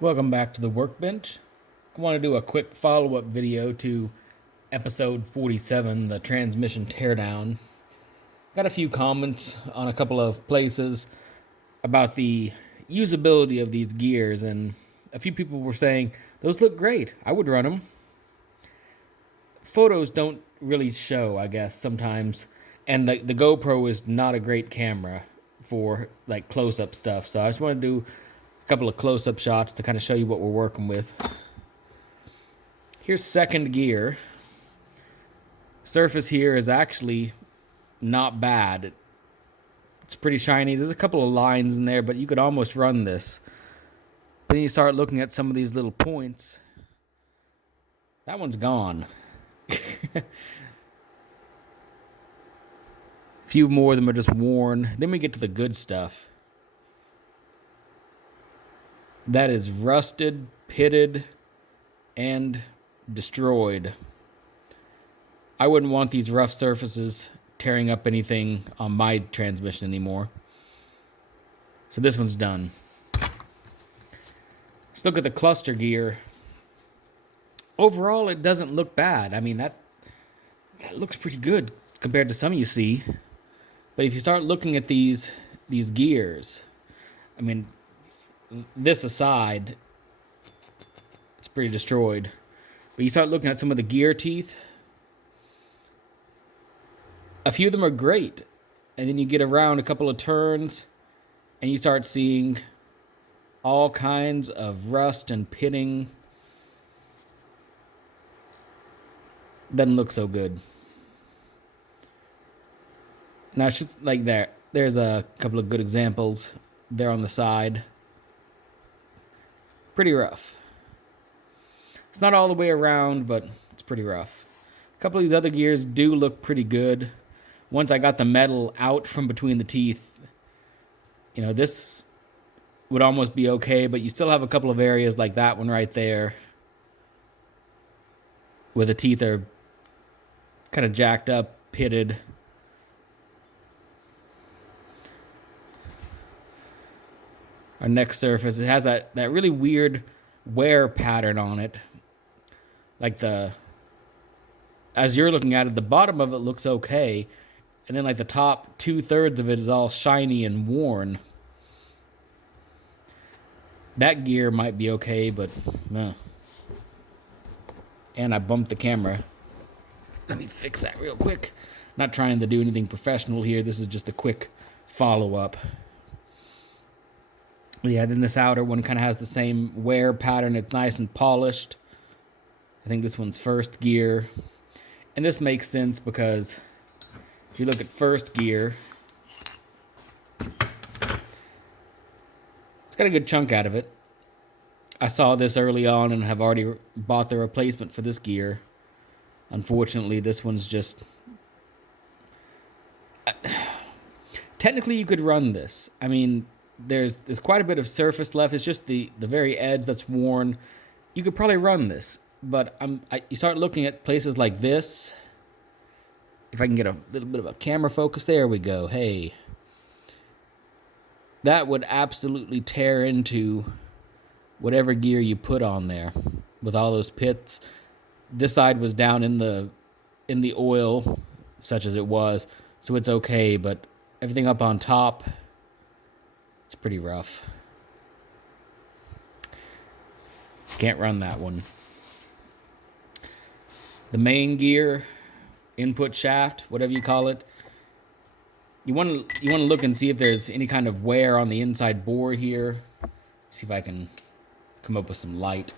Welcome back to the workbench. I want to do a quick follow-up video to episode 47, the transmission teardown. Got a few comments on a couple of places about the usability of these gears, and a few people were saying, those look great, I would run them. Photos don't really show, I guess, sometimes, and the GoPro is not a great camera for like close-up stuff, so I just want to do a couple of close-up shots to kind of show you what we're working with. Here's second gear. Surface here is actually not bad. It's pretty shiny. There's a couple of lines in there, but you could almost run this. Then you start looking at some of these little points. That one's gone. A few more of them are just worn. Then we get to the good stuff. That is rusted, pitted, and destroyed. I wouldn't want these rough surfaces tearing up anything on my transmission anymore. So this one's done. Let's look at the cluster gear. Overall, it doesn't look bad. I mean, that looks pretty good compared to some you see. But if you start looking at these gears, I mean, this aside, it's pretty destroyed. But you start looking at some of the gear teeth, a few of them are great. And then you get around a couple of turns and you start seeing all kinds of rust and pitting. Doesn't look so good. Now it's just like that. There's a couple of good examples there on the side. Pretty rough. It's not all the way around, but it's pretty rough. A couple of these other gears do look pretty good. Once I got the metal out from between the teeth, you know, this would almost be okay, but you still have a couple of areas like that one right there where the teeth are kind of jacked up, pitted. Our next surface, it has that really weird wear pattern on it. Like as you're looking at it, the bottom of it looks okay. And then like the top 2/3 of it is all shiny and worn. That gear might be okay, but no. And I bumped the camera. Let me fix that real quick. Not trying to do anything professional here. This is just a quick follow-up. Yeah, then this outer one kind of has the same wear pattern. It's nice and polished. I think this one's first gear. And this makes sense because if you look at first gear, it's got a good chunk out of it. I saw this early on and have already bought the replacement for this gear. Unfortunately, this one's just... Technically, you could run this. I mean, there's quite a bit of surface left. It's just the very edge that's worn. You could probably run this, but you start looking at places like this. If I can get a little bit of a camera focus, there we go. Hey, that would absolutely tear into whatever gear you put on there with all those pits. This side was down in the oil, such as it was, so it's okay. But everything up on top, it's pretty rough. Can't run that one. The main gear, input shaft, whatever you call it. You want to look and see if there's any kind of wear on the inside bore here. See if I can come up with some light.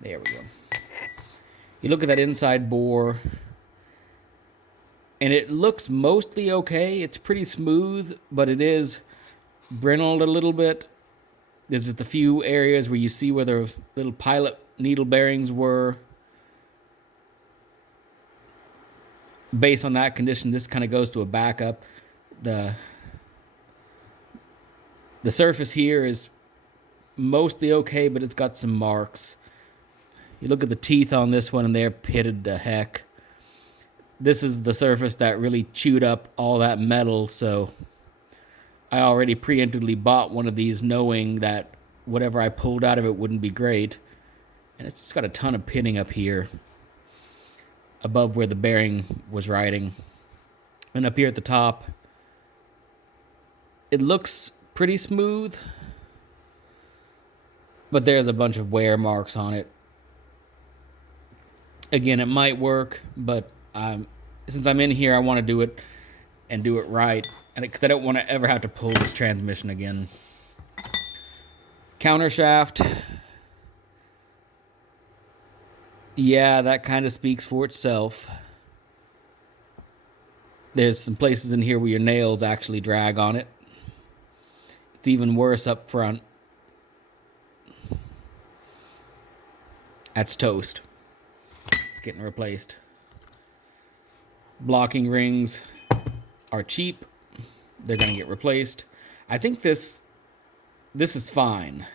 There we go. You look at that inside bore, and it looks mostly okay. It's pretty smooth, but it is brindled a little bit. There's just a few areas where you see where the little pilot needle bearings were. Based on that condition, this kind of goes to a backup. The surface here is mostly okay, but it's got some marks. You look at the teeth on this one, and they're pitted to heck. This is the surface that really chewed up all that metal, so I already preemptively bought one of these knowing that whatever I pulled out of it wouldn't be great. And it's just got a ton of pinning up here above where the bearing was riding. And up here at the top, it looks pretty smooth, but there's a bunch of wear marks on it. Again, it might work, but since I'm in here, I want to do it and do it right, and because I don't want to ever have to pull this transmission again. Counter shaft. Yeah, that kind of speaks for itself. There's some places in here where your nails actually drag on it. It's even worse up front. That's toast. It's getting replaced. Blocking rings are cheap. They're going to get replaced. I think this is fine.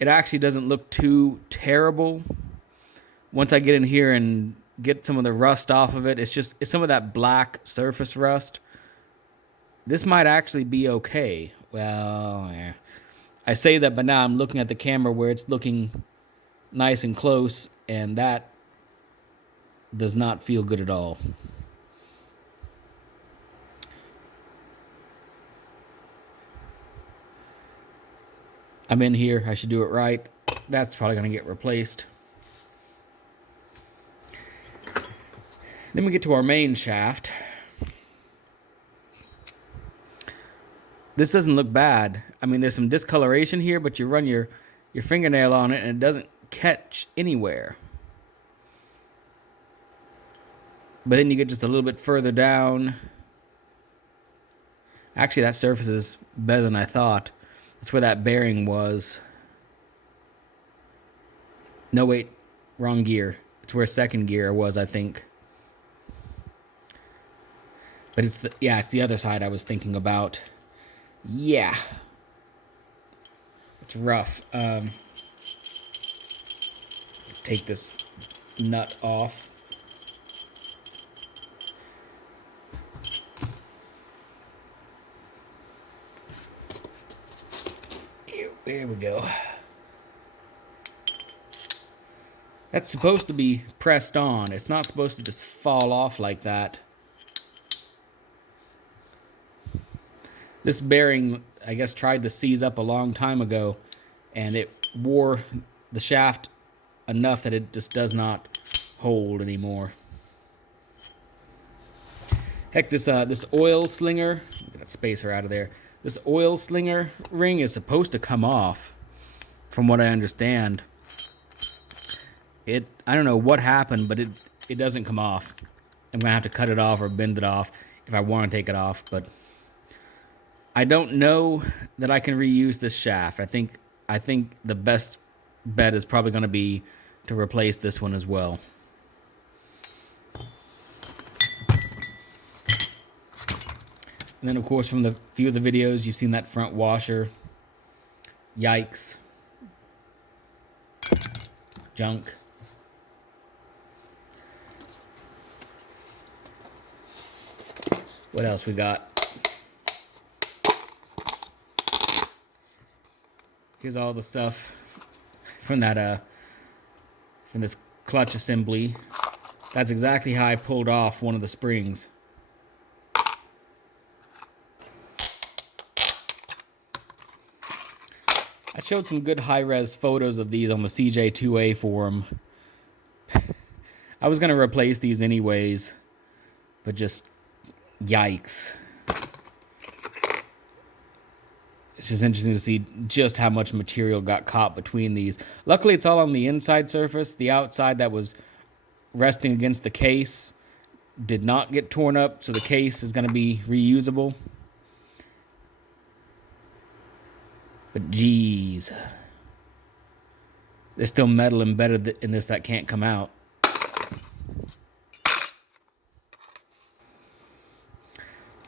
It actually doesn't look too terrible. Once I get in here and get some of the rust off of it, it's some of that black surface rust. This might actually be okay. Well, I say that, but now I'm looking at the camera where it's looking nice and close, and that does not feel good at all. I'm in here. I should do it right. That's probably going to get replaced. Then we get to our main shaft. This doesn't look bad. I mean, there's some discoloration here, but you run your fingernail on it and it doesn't catch anywhere. But then you get just a little bit further down. Actually, that surface is better than I thought. That's where that bearing was. No, wait. Wrong gear. It's where second gear was, I think. But it's the other side I was thinking about. Yeah. It's rough. Take this nut off. There we go. That's supposed to be pressed on. It's not supposed to just fall off like that. This bearing, I guess, tried to seize up a long time ago, and it wore the shaft enough that it just does not hold anymore. Heck, this oil slinger, get that spacer out of there. This oil slinger ring is supposed to come off, from what I understand. I don't know what happened, but it doesn't come off. I'm gonna have to cut it off or bend it off if I want to take it off, but I don't know that I can reuse this shaft. I think the best bet is probably gonna be to replace this one as well. And then, of course, from the few of the videos, you've seen that front washer. Yikes. Junk. What else we got? Here's all the stuff from that from this clutch assembly. That's exactly how I pulled off one of the springs. I showed some good high-res photos of these on the CJ2A forum. I was going to replace these anyways, but just yikes. It's just interesting to see just how much material got caught between these. Luckily, it's all on the inside surface. The outside that was resting against the case did not get torn up, so the case is going to be reusable. But geez, there's still metal embedded in this that can't come out.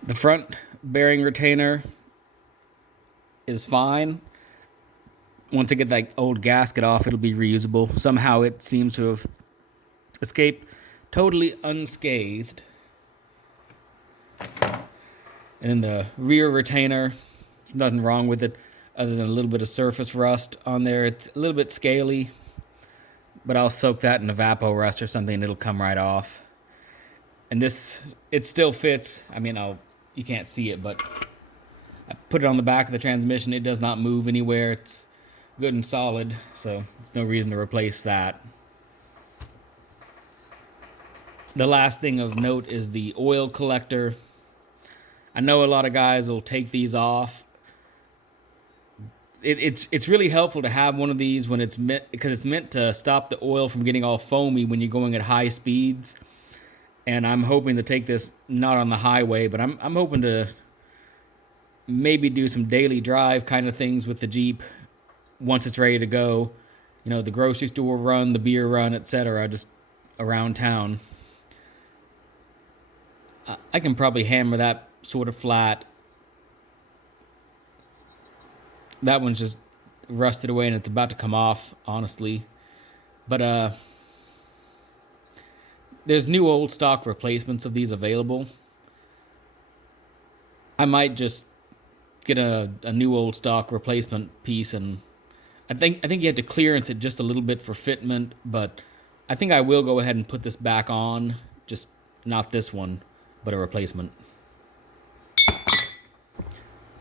The front bearing retainer is fine. Once I get that old gasket off, it'll be reusable. Somehow it seems to have escaped totally unscathed. And then the rear retainer, There's nothing wrong with it other than a little bit of surface rust on there. It's a little bit scaly, but I'll soak that in Evapor Rust or something and it'll come right off. And this, it still fits. I mean, you can't see it, but I put it on the back of the transmission. It does not move anywhere. It's good and solid, so there's no reason to replace that. The last thing of note is the oil collector. I know a lot of guys will take these off. It's really helpful to have one of these when it's meant to stop the oil from getting all foamy when you're going at high speeds. And I'm hoping to take this not on the highway, but I'm hoping to maybe do some daily drive kind of things with the Jeep once it's ready to go. You know, the grocery store run, the beer run, etc., just around town. I can probably hammer that sort of flat. That one's just rusted away and it's about to come off, honestly. But there's new old stock replacements of these available. I might just get a new old stock replacement piece, and I think you have to clearance it just a little bit for fitment, but I think I will go ahead and put this back on, just not this one, but a replacement.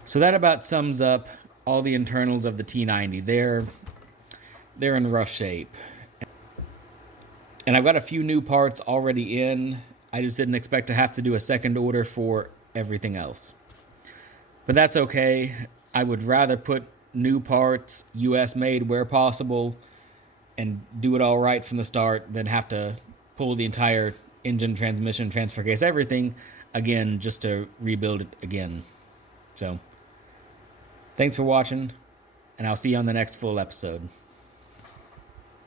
So that about sums up all the internals of the T90. They're in rough shape. And I've got a few new parts already in. I just didn't expect to have to do a second order for everything else. But that's okay. I would rather put new parts, US made where possible, and do it all right from the start than have to pull the entire engine, transmission, transfer case, everything again just to rebuild it again. So, thanks for watching, and I'll see you on the next full episode.